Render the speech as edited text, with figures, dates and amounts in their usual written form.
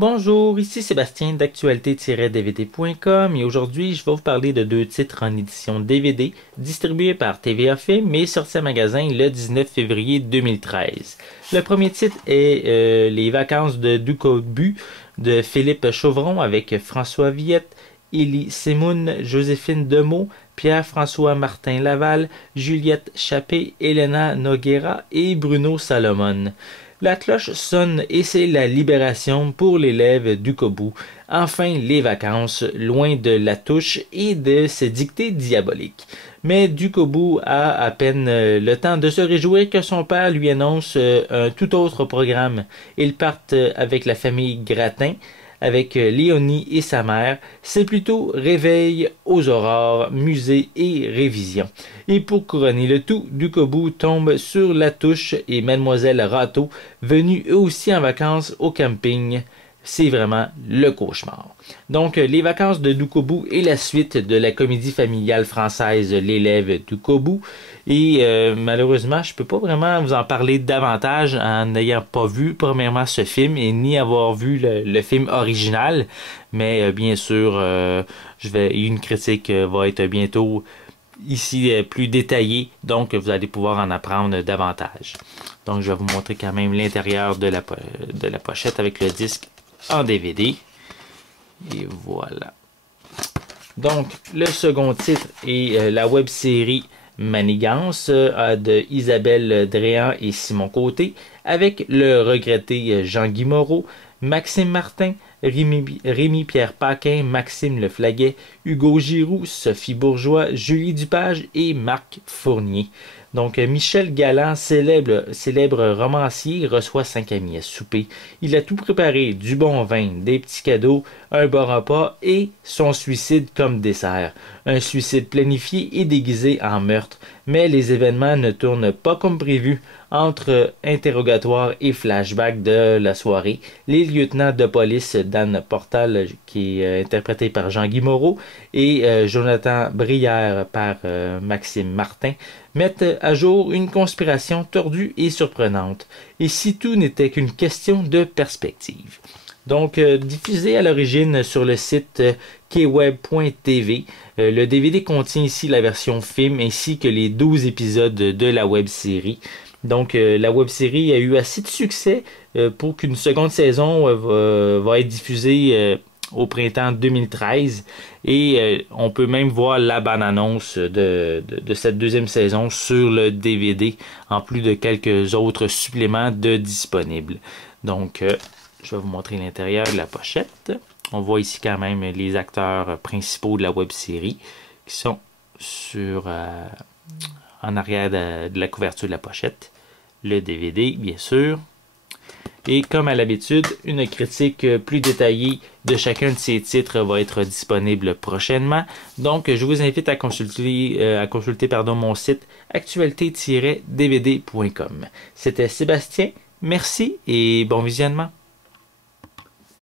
Bonjour, ici Sébastien d'actualité-dvd.com et aujourd'hui je vais vous parler de deux titres en édition DVD distribués par TVA Film et sortis à magasin le 19 février 2013. Le premier titre est Les vacances de Ducobu de Philippe Chauvron avec François Villette, Élie Semoun, Joséphine Demeaux, Pierre-François Martin Laval, Juliette Chappé, Elena Noguera et Bruno Salomon. La cloche sonne et c'est la libération pour l'élève Ducobu. Enfin, les vacances, loin de la touche et de ses dictées diaboliques. Mais Ducobu a à peine le temps de se réjouir que son père lui annonce un tout autre programme. Ils partent avec la famille Gratin, avec Léonie et sa mère. C'est plutôt réveil aux aurores, musée et révision. Et pour couronner le tout, Ducobu tombe sur La Touche et Mademoiselle Rateau, venus eux aussi en vacances au camping. C'est vraiment le cauchemar. Donc, les vacances de Ducobu est la suite de la comédie familiale française L'élève Ducobu. Et malheureusement, je peux pas vraiment vous en parler davantage en n'ayant pas vu premièrement ce film et ni avoir vu le film original. Mais bien sûr, une critique va être bientôt ici plus détaillée, donc vous allez pouvoir en apprendre davantage. Donc, je vais vous montrer quand même l'intérieur de la pochette avec le disque en DVD. Et voilà. Donc, le second titre est la web-série Manigance de Isabelle Dréan et Simon Côté, avec le regretté Jean-Guy Moreau, Maxime Martin, Rémi-Pierre Paquin, Maxime Leflaguet, Hugo Giroux, Sophie Bourgeois, Julie Dupage et Marc Fournier. Donc, Michel Galland, célèbre romancier, reçoit 5 amis à souper. Il a tout préparé, du bon vin, des petits cadeaux, un bon repas et son suicide comme dessert. Un suicide planifié et déguisé en meurtre. Mais les événements ne tournent pas comme prévu. Entre interrogatoire et flashback de la soirée, les lieutenants de police Dan Portal, qui est interprété par Jean-Guy Moreau, et Jonathan Brière par Maxime Martin, mettent à jour une conspiration tordue et surprenante. Et si tout n'était qu'une question de perspective. Donc, diffusé à l'origine sur le site kweb.tv, le DVD contient ici la version film ainsi que les 12 épisodes de la web-série. Donc, la web-série a eu assez de succès pour qu'une seconde saison va être diffusée au printemps 2013. Et on peut même voir la bande-annonce de cette deuxième saison sur le DVD, en plus de quelques autres suppléments disponibles. Donc, je vais vous montrer l'intérieur de la pochette. On voit ici quand même les acteurs principaux de la web-série qui sont en arrière de la couverture de la pochette. Le DVD, bien sûr. Et comme à l'habitude, une critique plus détaillée de chacun de ces titres va être disponible prochainement. Donc, je vous invite à consulter mon site actualité-dvd.com. C'était Sébastien. Merci et bon visionnement.